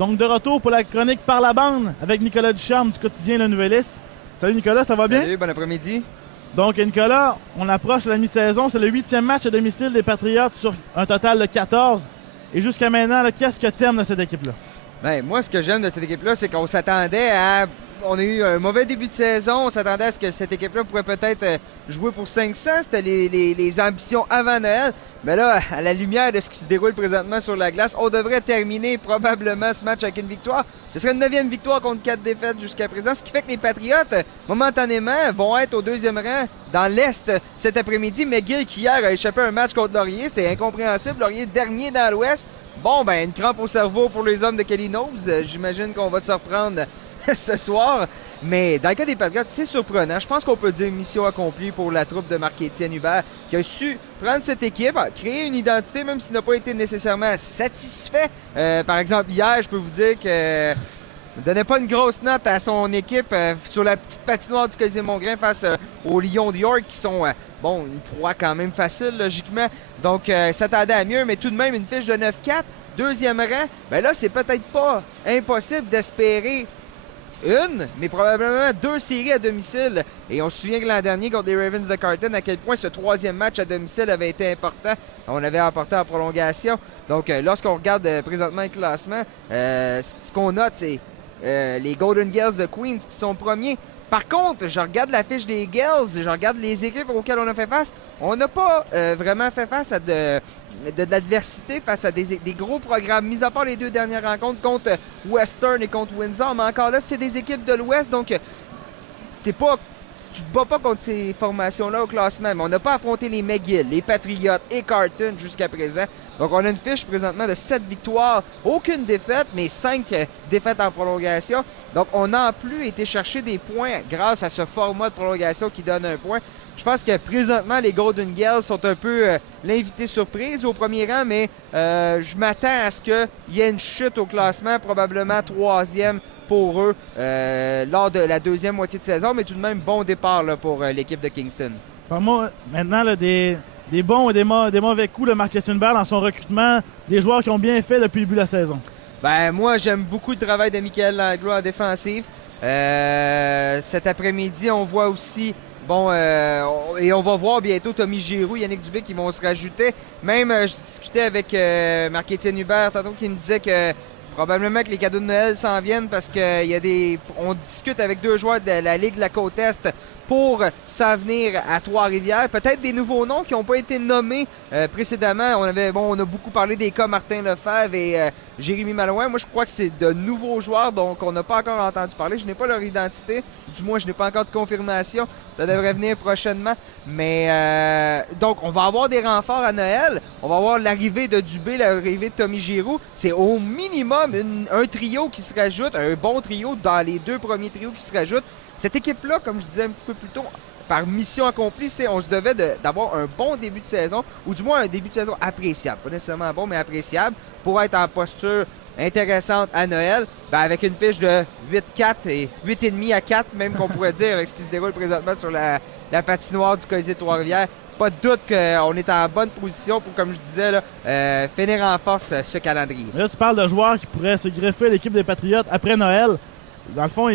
Donc, de retour pour la chronique Par la bande avec Nicolas Ducharme du quotidien Le Nouvelliste. Salut Nicolas, ça va bien? Salut, bon après-midi. Donc, Nicolas, on approche de la mi-saison. C'est le 8e match à domicile des Patriotes sur un total de 14. Et jusqu'à maintenant, qu'est-ce que t'aimes de cette équipe-là? Ben, moi, ce que j'aime de cette équipe-là, c'est qu'on s'attendait à... On a eu un mauvais début de saison. On s'attendait à ce que cette équipe-là pourrait peut-être jouer pour 500. C'était les ambitions avant Noël. Mais là, à la lumière de ce qui se déroule présentement sur la glace, on devrait terminer probablement ce match avec une victoire. Ce serait une 9e victoire contre 4 défaites jusqu'à présent. Ce qui fait que les Patriotes, momentanément, vont être au 2e rang dans l'Est cet après-midi. McGill, qui hier a échappé un match contre Laurier, c'est incompréhensible. Laurier dernier dans l'Ouest. Bon, ben, une crampe au cerveau pour les hommes de Kelly Knowles. J'imagine qu'on va se reprendre ce soir. Mais dans le cas des Patriots, c'est surprenant. Je pense qu'on peut dire mission accomplie pour la troupe de Marc-Étienne Hubert qui a su prendre cette équipe, créer une identité, même s'il n'a pas été nécessairement satisfait. Par exemple, hier, je peux vous dire que ne donnait pas une grosse note à son équipe sur la petite patinoire du Colisée Montgrain face aux Lions de York qui sont, bon, une proie quand même facile, logiquement. Donc, s'attendait à mieux, mais tout de même, une fiche de 9-4, 2e rang. Ben là, c'est peut-être pas impossible d'espérer mais probablement 2 séries à domicile. Et on se souvient que l'an dernier, contre les Ravens de Carleton, à quel point ce 3e match à domicile avait été important. On avait emporté en prolongation. Donc, lorsqu'on regarde présentement le classement, ce qu'on note, c'est les Golden Girls de Queens qui sont premiers. Par contre, je regarde la fiche des Girls, je regarde les équipes auxquelles on a fait face. On n'a pas vraiment fait face à de l'adversité, face à des gros programmes, mis à part les 2 dernières rencontres contre Western et contre Windsor. Mais encore là, c'est des équipes de l'Ouest, donc tu te bats pas contre ces formations-là au classement. Mais on n'a pas affronté les McGill, les Patriots et Carleton jusqu'à présent. Donc, on a une fiche présentement de 7 victoires, aucune défaite, mais 5 défaites en prolongation. Donc, on a en plus été chercher des points grâce à ce format de prolongation qui donne un point. Je pense que présentement, les Golden Girls sont un peu l'invité surprise au premier rang, mais je m'attends à ce qu'il y ait une chute au classement, probablement 3e pour eux lors de la 2e moitié de saison, mais tout de même, bon départ là, pour l'équipe de Kingston. Pour moi, maintenant, des bons et des mauvais coups de Marc-Étienne Hubert dans son recrutement, des joueurs qui ont bien fait depuis le début de la saison. Ben moi, j'aime beaucoup le travail de Michael Langlois en défensive. Cet après-midi, on voit aussi, et on va voir bientôt Tommy Giroux, Yannick Dubé qui vont se rajouter. Même, je discutais avec Marc-Étienne Hubert tantôt qui me disait que probablement que les cadeaux de Noël s'en viennent parce que on discute avec 2 joueurs de la Ligue de la Côte-Est pour s'en venir à Trois-Rivières. Peut-être des nouveaux noms qui n'ont pas été nommés précédemment. On a beaucoup parlé des cas Martin Lefebvre et Jérémy Malouin. Moi, je crois que c'est de nouveaux joueurs, donc on n'a pas encore entendu parler. Je n'ai pas leur identité. Du moins, je n'ai pas encore de confirmation. Ça devrait venir prochainement. Mais donc, on va avoir des renforts à Noël. On va avoir l'arrivée de Dubé, l'arrivée de Tommy Giroux. C'est au minimum un trio qui se rajoute, un bon trio dans les 2 premiers trios qui se rajoutent. Cette équipe-là, comme je disais un petit peu plus tôt, par mission accomplie, on se devait d'avoir un bon début de saison, ou du moins un début de saison appréciable. Pas nécessairement bon, mais appréciable, pour être en posture intéressante à Noël, avec une fiche de 8-4 et 8,5 à 4, même qu'on pourrait dire, avec ce qui se déroule présentement sur la patinoire du Colisée de Trois-Rivières. Pas de doute qu'on est en bonne position pour, comme je disais, là, finir en force ce calendrier. Là, tu parles de joueurs qui pourraient se greffer à l'équipe des Patriotes après Noël. Dans le fond,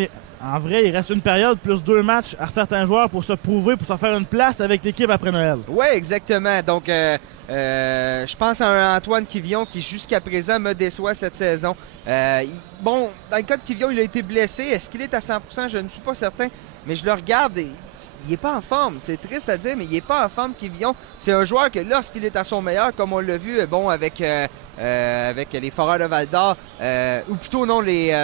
en vrai, il reste une période plus 2 matchs à certains joueurs pour se prouver, pour se faire une place avec l'équipe après Noël. Oui, exactement. Donc, je pense à un Antoine Quivillon qui, jusqu'à présent, me déçoit cette saison. Dans le cas de Quivillon, il a été blessé. Est-ce qu'il est à 100%? Je ne suis pas certain. Mais je le regarde et il n'est pas en forme. C'est triste à dire, mais il n'est pas en forme, Quivillon. C'est un joueur que, lorsqu'il est à son meilleur, comme on l'a vu, avec les Foreurs de Val-d'Or, ou plutôt non, les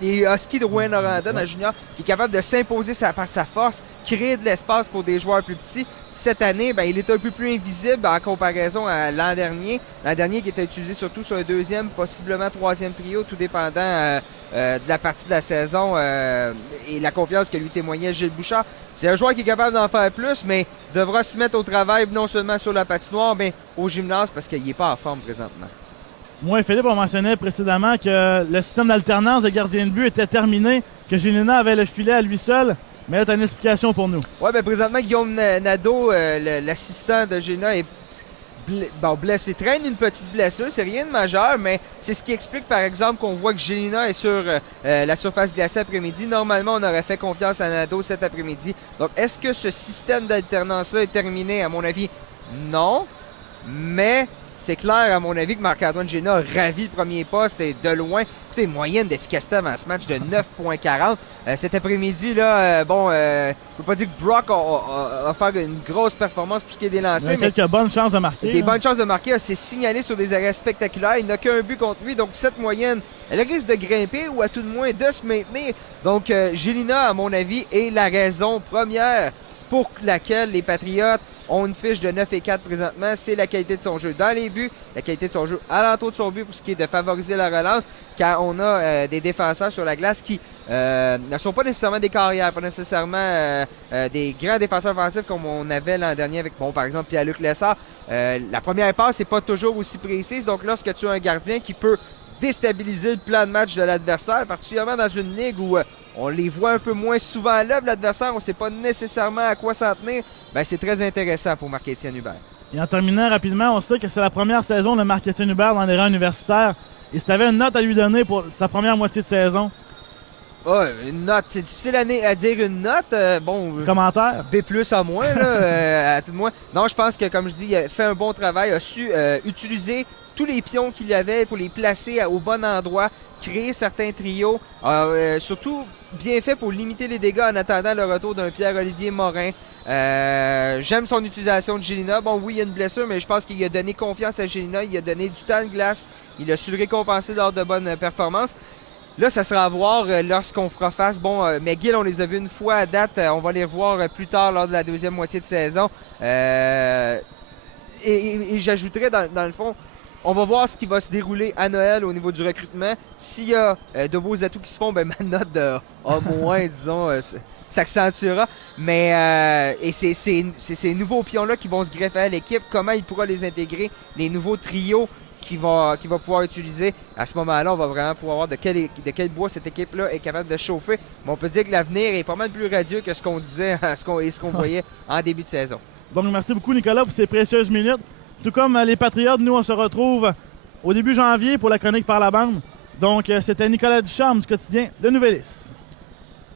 Huskies de Rouyn-Noranda, un junior, qui est capable de s'imposer par sa force, créer de l'espace pour des joueurs plus petits. Cette année, il est un peu plus invisible en comparaison à l'an dernier. L'an dernier qui était utilisé surtout sur un 2e, possiblement 3e trio, tout dépendant de la partie de la saison et la confiance que lui témoignait Gilles Bouchard. C'est un joueur qui est capable d'en faire plus, mais devra se mettre au travail non seulement sur la patinoire, mais au gymnase parce qu'il n'est pas en forme présentement. Moi et Philippe, on mentionnait précédemment que le système d'alternance de gardien de but était terminé, que Gélina avait le filet à lui seul. Mais là, tu as une explication pour nous. Oui, présentement, Guillaume Nadeau, l'assistant de Gélina, est blessé, traîne une petite blessure, c'est rien de majeur, mais c'est ce qui explique par exemple qu'on voit que Gélina est sur la surface glacée après-midi. Normalement, on aurait fait confiance à Nadeau cet après-midi. Donc, est-ce que ce système d'alternance-là est terminé? À mon avis, non. Mais c'est clair, à mon avis, que Marc-Antoine Gélina a ravi le premier poste et de loin. Écoutez, moyenne d'efficacité avant ce match de 9,40. Cet après-midi, là, je ne peux pas dire que Brock a fait une grosse performance pour ce qui est des lancers. Il a quelques bonnes chances de marquer. Des bonnes chances de marquer. C'est signalé sur des arrêts spectaculaires. Il n'a qu'un but contre lui. Donc, cette moyenne, elle risque de grimper ou à tout de moins de se maintenir. Donc, Gélina, à mon avis, est la raison première pour laquelle les Patriotes ont une fiche de 9-4 présentement. C'est la qualité de son jeu dans les buts, la qualité de son jeu alentour de son but pour ce qui est de favoriser la relance, car on a des défenseurs sur la glace qui ne sont pas nécessairement des carrières, pas nécessairement des grands défenseurs offensifs comme on avait l'an dernier avec, par exemple, Pierre-Luc Lessard. La première passe n'est pas toujours aussi précise, donc lorsque tu as un gardien qui peut déstabiliser le plan de match de l'adversaire, particulièrement dans une ligue où on les voit un peu moins souvent à l'œuvre, l'adversaire, on ne sait pas nécessairement à quoi s'en tenir, c'est très intéressant pour Marc-Étienne Hubert. Et en terminant rapidement, on sait que c'est la première saison de Marc-Étienne Hubert dans les rangs universitaires. Et si tu avais une note à lui donner pour sa première moitié de saison? Une note, c'est difficile à dire une note. Commentaire? B+, à moins, là, à tout le moins. Non, je pense que, comme je dis, il a fait un bon travail, a su utiliser tous les pions qu'il y avait pour les placer au bon endroit, créer certains trios, surtout bien fait pour limiter les dégâts en attendant le retour d'un Pierre-Olivier Morin. J'aime son utilisation de Gélina. Bon, oui, il y a une blessure, mais je pense qu'il a donné confiance à Gélina, il a donné du temps de glace, il a su le récompenser lors de bonnes performances. Là, ça sera à voir lorsqu'on fera face. McGill, on les a vus une fois à date. On va les revoir plus tard lors de la deuxième moitié de saison. Et j'ajouterais, dans le fond, on va voir ce qui va se dérouler à Noël au niveau du recrutement. S'il y a de beaux atouts qui se font, ma note de A-, disons, s'accentuera. Mais c'est ces nouveaux pions-là qui vont se greffer à l'équipe. Comment il pourra les intégrer, les nouveaux trios qu'il va pouvoir utiliser. À ce moment-là, on va vraiment pouvoir voir de quel bois cette équipe-là est capable de chauffer. Mais on peut dire que l'avenir est pas mal plus radieux que ce qu'on disait et ce qu'on voyait en début de saison. Donc, merci beaucoup, Nicolas, pour ces précieuses minutes. Tout comme les Patriotes, nous, on se retrouve au début janvier pour la chronique par la bande. Donc, c'était Nicolas Ducharme du quotidien de Nouvelliste.